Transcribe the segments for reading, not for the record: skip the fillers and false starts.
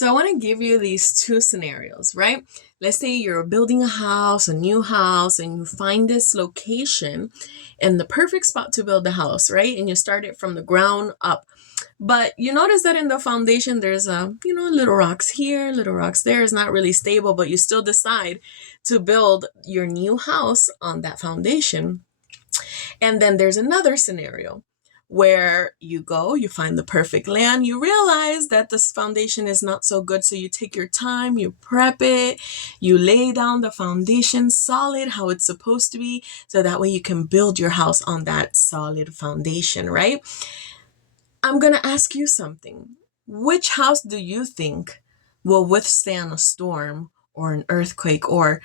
So I want to give you these two scenarios, right? Let's say you're building a house, a new house, and you find this location and the perfect spot to build the house, right? And you start it from the ground up. But you notice that in the foundation, there's little rocks here, little rocks there. It's not really stable, but you still decide to build your new house on that foundation. And then there's another scenario where you go, you find the perfect land, you realize that this foundation is not so good. So you take your time, you prep it, you lay down the foundation solid, how it's supposed to be. So that way you can build your house on that solid foundation, right? I'm going to ask you something. Which house do you think will withstand a storm or an earthquake or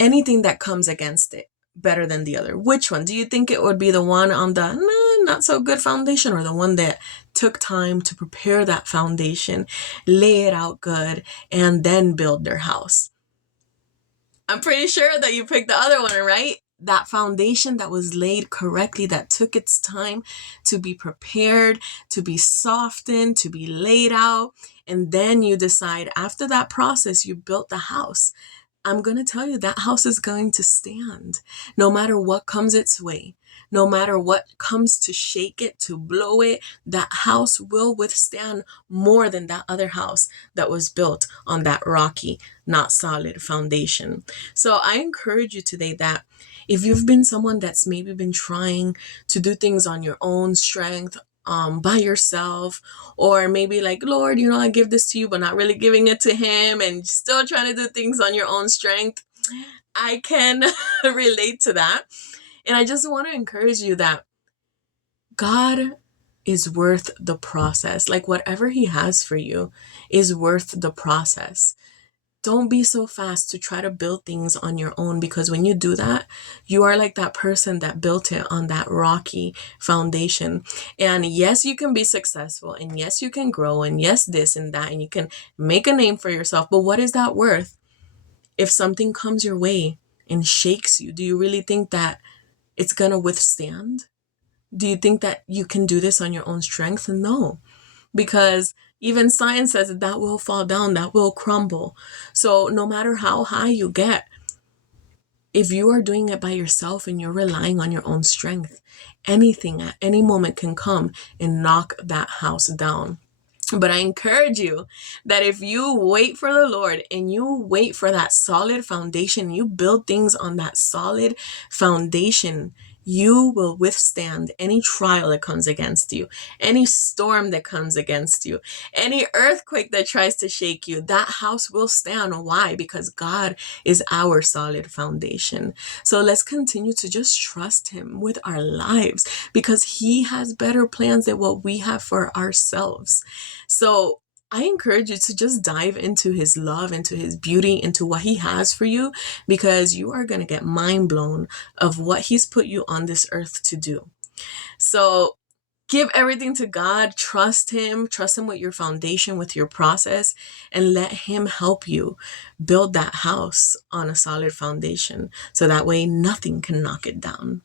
anything that comes against it better than the other? Which one? Do you think it would be the one on the not so good foundation, or the one that took time to prepare that foundation, lay it out good, and then build their house? I'm pretty sure that you picked the other one, right? That foundation that was laid correctly, that took its time to be prepared, to be softened, to be laid out. And then you decide after that process, you built the house. I'm going to tell you that house is going to stand no matter what comes its way. No matter what comes to shake it, to blow it, that house will withstand more than that other house that was built on that rocky, not solid foundation. So I encourage you today that if you've been someone that's maybe been trying to do things on your own strength, by yourself, or maybe like, Lord, I give this to you, but not really giving it to him, and still trying to do things on your own strength, I can relate to that. And I just want to encourage you that God is worth the process. Like whatever he has for you is worth the process. Don't be so fast to try to build things on your own, because when you do that, you are like that person that built it on that rocky foundation. And yes, you can be successful, and yes, you can grow, and yes, this and that, and you can make a name for yourself. But what is that worth if something comes your way and shakes you? Do you really think that it's going to withstand? Do you think that you can do this on your own strength? No, because even science says that will fall down, that will crumble. So no matter how high you get, if you are doing it by yourself and you're relying on your own strength, anything at any moment can come and knock that house down. But I encourage you that if you wait for the Lord and you wait for that solid foundation, you build things on that solid foundation, you will withstand any trial that comes against you, any storm that comes against you, any earthquake that tries to shake you. That house will stand. Why? Because God is our solid foundation. So let's continue to just trust him with our lives, because he has better plans than what we have for ourselves. So I encourage you to just dive into his love, into his beauty, into what he has for you, because you are going to get mind blown of what he's put you on this earth to do. So give everything to God, trust him with your foundation, with your process, and let him help you build that house on a solid foundation. So that way nothing can knock it down.